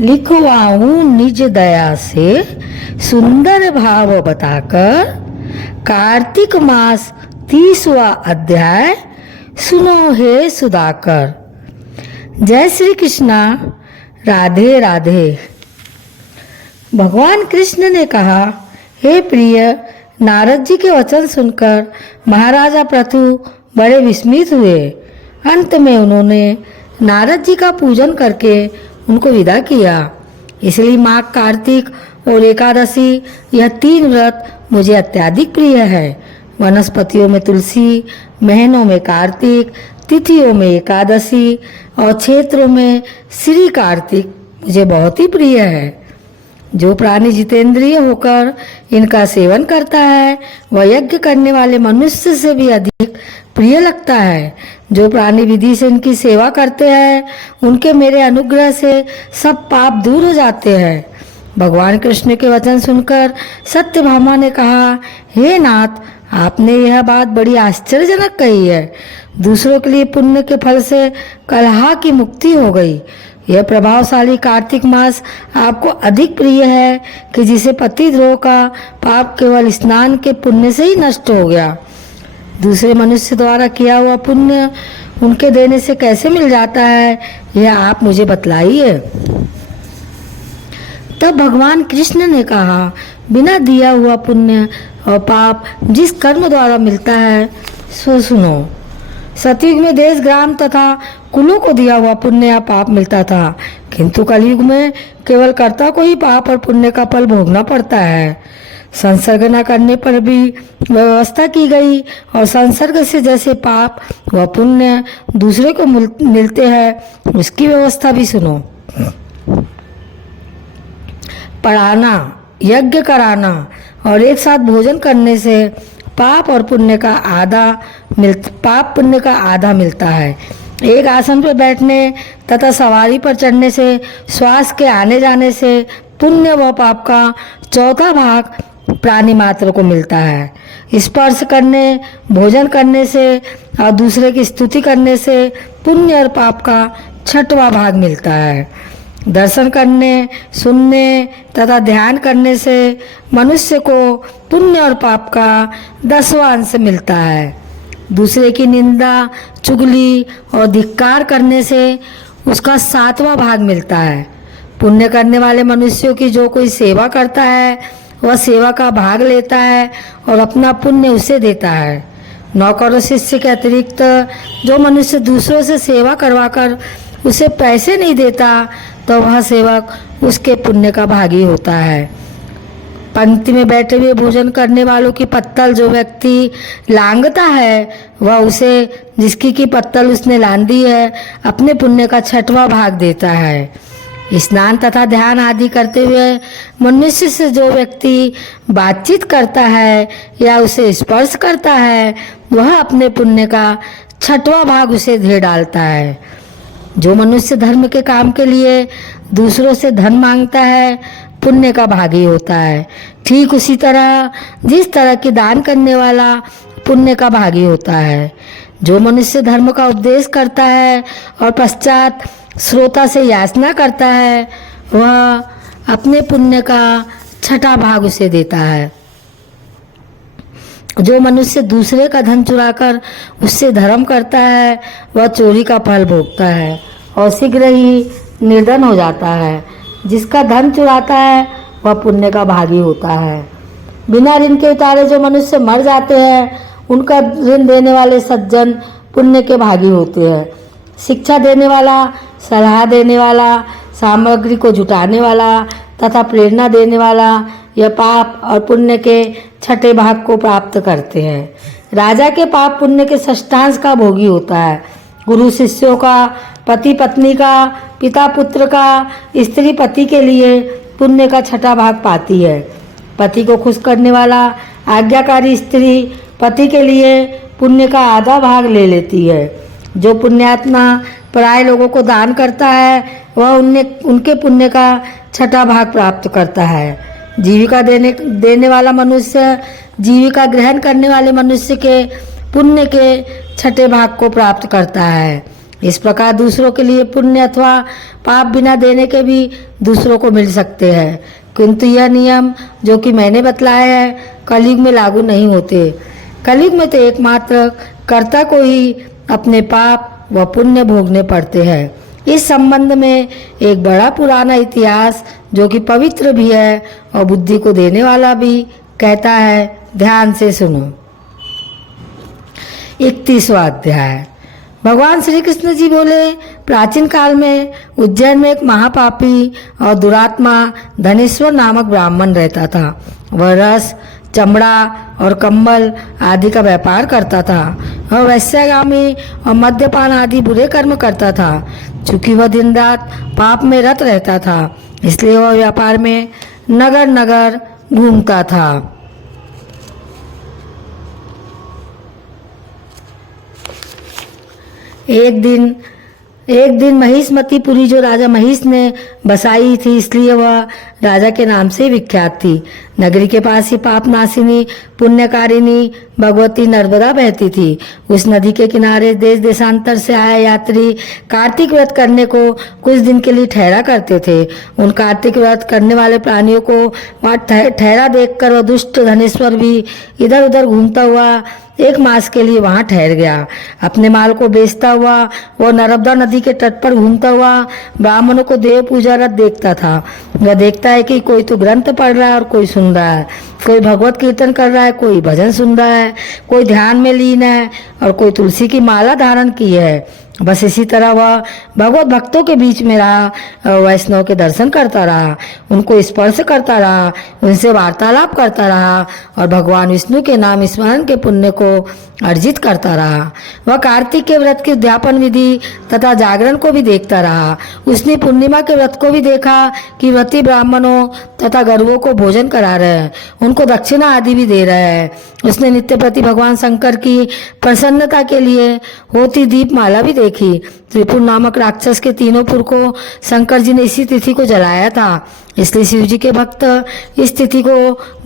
लिखवाऊं निज दया से सुंदर भाव बताकर। कार्तिक मास 30वां अध्याय सुनो हे सुधाकर। जय श्री कृष्णा। राधे राधे। भगवान कृष्ण ने कहा, हे प्रिय, नारद जी के वचन सुनकर महाराजा पृथु बड़े विस्मित हुए। अंत में उन्होंने नारद जी का पूजन करके उनको विदा किया। इसलिए माघ, कार्तिक और एकादशी यह 3 व्रत मुझे अत्यधिक प्रिय है। वनस्पतियों में तुलसी, महीनों में कार्तिक, तिथियों में एकादशी और क्षेत्रों में श्री कार्तिक मुझे बहुत ही प्रिय है। जो प्राणी जितेंद्रिय होकर इनका सेवन करता है वह यज्ञ करने वाले मनुष्य से भी अधिक प्रिय लगता है। जो प्राणी विधि से इनकी सेवा करते हैं उनके मेरे अनुग्रह से सब पाप दूर हो जाते हैं। भगवान कृष्ण के वचन सुनकर सत्यभामा ने कहा, हे नाथ, आपने यह बात बड़ी आश्चर्यजनक कही है। दूसरों के लिए पुण्य के फल से कलह की मुक्ति हो गई। यह प्रभावशाली कार्तिक मास आपको अधिक प्रिय है कि जिसे पतिद्रोह का पाप केवल स्नान के पुण्य से ही नष्ट हो गया। दूसरे मनुष्य द्वारा किया हुआ पुण्य उनके देने से कैसे मिल जाता है, यह आप मुझे बतलाइए। तब भगवान कृष्ण ने कहा, बिना दिया हुआ पुण्य और पाप जिस कर्म द्वारा मिलता है सो सुनो। सतयुग में देश, ग्राम तथा कुलों को दिया हुआ पुण्य या पाप मिलता था, किंतु कलयुग में केवल कर्ता को ही पाप और पुण्य का फल भोगना पड़ता है। संसर्ग न करने पर भी व्यवस्था की गई और संसर्ग से जैसे पाप व पुण्य दूसरे को मिलते हैं उसकी व्यवस्था भी सुनो। पढ़ाना, यज्ञ कराना और एक साथ भोजन करने से पाप पुण्य का आधा मिलता है। एक आसन पर बैठने तथा सवारी पर चढ़ने से, श्वास के आने जाने से पुण्य व पाप का 1/4 भाग प्राणी मात्र को मिलता है। स्पर्श करने, भोजन करने से और दूसरे की स्तुति करने से पुण्य और पाप का 6वां भाग मिलता है। दर्शन करने, सुनने तथा ध्यान करने से मनुष्य को पुण्य और पाप का 10वां अंश मिलता है। दूसरे की निंदा, चुगली और धिक्कार करने से उसका 7वां भाग मिलता है। पुण्य करने वाले मनुष्यों की जो कोई सेवा करता है वह सेवा का भाग लेता है और अपना पुण्य उसे देता है। नौकर और शिष्य के अतिरिक्त जो मनुष्य दूसरों से सेवा करवाकर उसे पैसे नहीं देता तो वह सेवक उसके पुण्य का भागी होता है। पंक्ति में बैठे हुए भोजन करने वालों की पत्तल जो व्यक्ति लांघता है वह उसे, जिसकी की पत्तल उसने लांधी है, अपने पुण्य का 6वां भाग देता है। स्नान तथा ध्यान आदि करते हुए मनुष्य से जो व्यक्ति बातचीत करता है या उसे स्पर्श करता है वह अपने पुण्य का 6वां भाग उसे दे डालता है। जो मनुष्य धर्म के काम के लिए दूसरों से धन मांगता है पुण्य का भागी होता है। ठीक उसी तरह जिस तरह की दान करने वाला पुण्य का भागी होता है। जो मनुष्य धर्म का उपदेश करता है और पश्चात श्रोता से याचना करता है वह अपने पुण्य का 6वां भाग उसे देता है। जो मनुष्य दूसरे का धन चुराकर उससे धर्म करता है वह चोरी का फल भोगता है और शीघ्र ही निर्धन हो जाता है। जिसका धन चुराता है वह पुण्य का भागी होता है। बिना ऋण के उतारे जो मनुष्य मर जाते हैं उनका ऋण देने वाले सज्जन पुण्य के भागी होते हैं। शिक्षा देने वाला, सलाह देने वाला, सामग्री को जुटाने वाला तथा प्रेरणा देने वाला यह पाप और पुण्य के 6ठे भाग को प्राप्त करते हैं। राजा के पाप पुण्य के 6ठांश का भोगी होता है। गुरु शिष्यों का, पति पत्नी का, पिता पुत्र का, स्त्री पति के लिए पुण्य का 6ठा भाग पाती है। पति को खुश करने वाला आज्ञाकारी स्त्री पति के लिए पुण्य का आधा भाग ले लेती है। जो पुण्यात्मा पराये लोगों को दान करता है वह उनके पुण्य का 6ठा भाग प्राप्त करता है। जीविका देने वाला मनुष्य जीविका ग्रहण करने वाले मनुष्य के पुण्य के 6ठे भाग को प्राप्त करता है। इस प्रकार दूसरों के लिए पुण्य अथवा पाप बिना देने के भी दूसरों को मिल सकते हैं, किंतु यह नियम जो कि मैंने बतलाया है कलयुग में लागू नहीं होते। कलयुग में तो एकमात्र कर्ता को ही अपने पाप व पुण्य भोगने पड़ते हैं। इस संबंध में एक बड़ा पुराना इतिहास जो कि पवित्र भी है और बुद्धि को देने वाला भी कहता है, ध्यान से सुनो। 31वां अध्याय। भगवान श्री कृष्ण जी बोले, प्राचीन काल में उज्जैन में एक महापापी और दुरात्मा धनेश्वर नामक ब्राह्मण रहता था। वह रस, चमड़ा और कंबल आदि का व्यापार करता था और वैश्यगामी और मद्यपान आदि बुरे कर्म करता था। चूंकि वह दिन रात पाप में रत रहता था, इसलिए वह व्यापार में नगर नगर घूमता था। एक दिन महिष्मतीपुरी जो राजा महिष ने बसाई थी, इसलिए वह राजा के नाम से विख्यात थी। नगरी के पास ही पापनाशिनी पुण्यकारिणी भगवती नर्मदा बहती थी। उस नदी के किनारे देश देशांतर से आए यात्री कार्तिक व्रत करने को कुछ दिन के लिए ठहरा करते थे। उन कार्तिक व्रत करने वाले प्राणियों को वहाँ ठहरा देखकर वह दुष्ट धनेश्वर भी इधर उधर घूमता हुआ 1 मास के लिए वहां ठहर गया। अपने माल को बेचता हुआ वो नर्मदा नदी के तट पर घूमता हुआ ब्राह्मणों को देव पूजा रत देखता था। वह देखता है कि कोई तो ग्रंथ पढ़ रहा है और कोई सुन रहा है, कोई भगवत कीर्तन कर रहा है, कोई भजन सुन रहा है, कोई ध्यान में लीन है और कोई तुलसी की माला धारण की है। बस इसी तरह वह भगवत भक्तों के बीच में रहा, वैष्णव के दर्शन करता रहा, उनको स्पर्श करता रहा, उनसे वार्तालाप करता रहा और भगवान विष्णु के नाम स्मरण के पुण्य को अर्जित करता रहा। वह कार्तिक के व्रत के उद्यापन विधि तथा जागरण को भी देखता रहा। उसने पूर्णिमा के व्रत को भी देखा कि व्रती ब्राह्मणों तथा गरुओं को भोजन करा रहे हैं, उनको दक्षिणा आदि भी दे रहे हैं। उसने नित्य प्रति भगवान शंकर की प्रसन्नता के लिए होती दीपमाला भी देखी। त्रिपुर नामक राक्षस के तीनों पुर को शंकर जी ने इसी तिथि को जलाया था, इसलिए शिव जी के भक्त इस तिथि को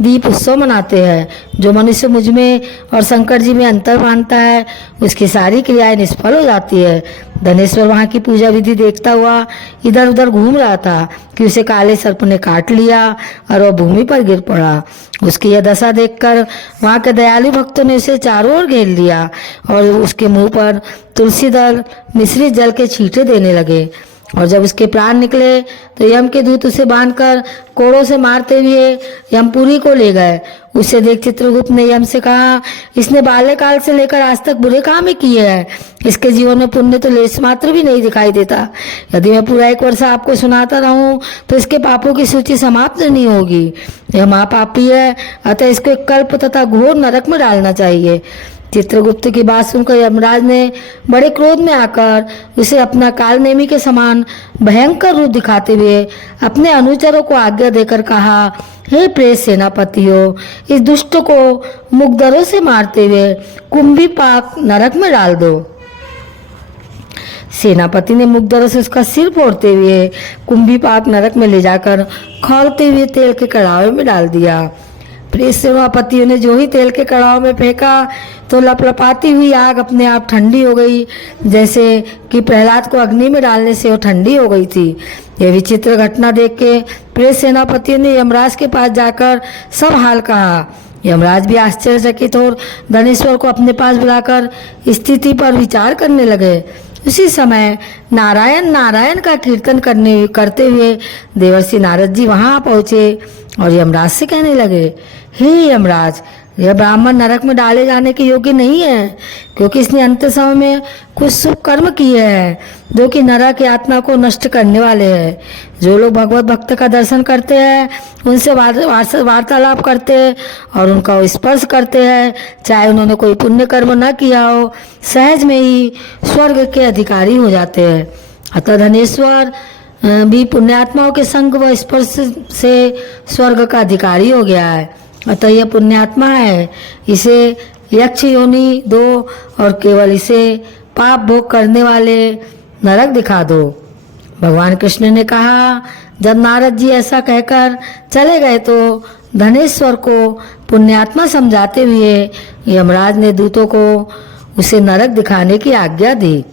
दीप उत्सव मनाते हैं। जो मनुष्य मुझ में और शंकर जी में अंतर मानता है, उसकी सारी क्रियाएं निष्फल हो जाती है। धनेश्वर वहाँ की पूजा विधि देखता हुआ इधर उधर घूम रहा था कि उसे काले सर्प ने काट लिया और वह भूमि पर गिर पड़ा। उसकी यह दशा देखकर वहाँ के दयालु भक्तों ने उसे चारों ओर घेर लिया और उसके मुंह पर तुलसी दल मिश्रित जल के छींटे देने लगे। और जब उसके प्राण निकले तो यम के दूत उसे बांधकर कोड़ों से मारते हुए यमपुरी को ले गए। उसे देख चित्रगुप्त ने यम से कहा, इसने बाल्यकाल से लेकर आज तक बुरे काम ही किए हैं, इसके जीवन में पुण्य तो लेश मात्र भी नहीं दिखाई देता। यदि मैं पूरा 1 वर्ष आपको सुनाता रहूं तो इसके पापों की सूची समाप्त नहीं होगी। यह महापापी है, अतः इसको एक कल्प तथा घोर नरक में डालना चाहिए। चित्रगुप्त की बात सुनकर यमराज ने बड़े क्रोध में आकर उसे अपना कालनेमी के समान भयंकर रूप दिखाते हुए अपने अनुचरों को आज्ञा देकर कहा, हे प्रेत सेनापतियों, इस दुष्ट को मुग्धरों से मारते हुए कुंभीपाक नरक में डाल दो। सेनापति ने मुग्धरों से उसका सिर फोड़ते हुए कुंभीपाक नरक में ले जाकर खौलते हुए तेल के कड़ावे में डाल दिया। प्रेत सेनापतियों ने जो ही तेल के कड़ाव में फेंका तो लपलपाती हुई आग अपने आप ठंडी हो गई, जैसे कि प्रहलाद को अग्नि में डालने से वो ठंडी हो गई थी। यह विचित्र घटना देख के प्रेत सेनापतियों ने यमराज के पास जाकर सब हाल कहा। यमराज भी आश्चर्यचकित और धनेश्वर को अपने पास बुलाकर स्थिति पर विचार करने लगे। उसी समय नारायण नारायण का कीर्तन करते हुए देवर्षि नारद जी वहां पहुंचे और यमराज से कहने लगे, हे यमराज, यह ब्राह्मण नरक में डाले जाने के योग्य नहीं है, क्योंकि इसने अंत समय में कुछ शुभ कर्म किए हैं जो कि नरक की आत्मा को नष्ट करने वाले हैं। जो लोग भगवत भक्त का दर्शन करते हैं, उनसे वार्तालाप करते हैं और उनका स्पर्श करते हैं, चाहे उन्होंने कोई पुण्य कर्म न किया हो, सहज में ही स्वर्ग के अधिकारी हो जाते हैं। अतः धनेश्वर भी पुण्यात्माओं के संग व स्पर्श से स्वर्ग का अधिकारी हो गया है। अतः यह पुण्यात्मा है, इसे यक्ष योनि दो और केवल इसे पाप भोग करने वाले नरक दिखा दो। भगवान कृष्ण ने कहा। जब नारद जी ऐसा कहकर चले गए तो धनेश्वर को पुण्यात्मा समझाते हुए यमराज ने दूतों को उसे नरक दिखाने की आज्ञा दी।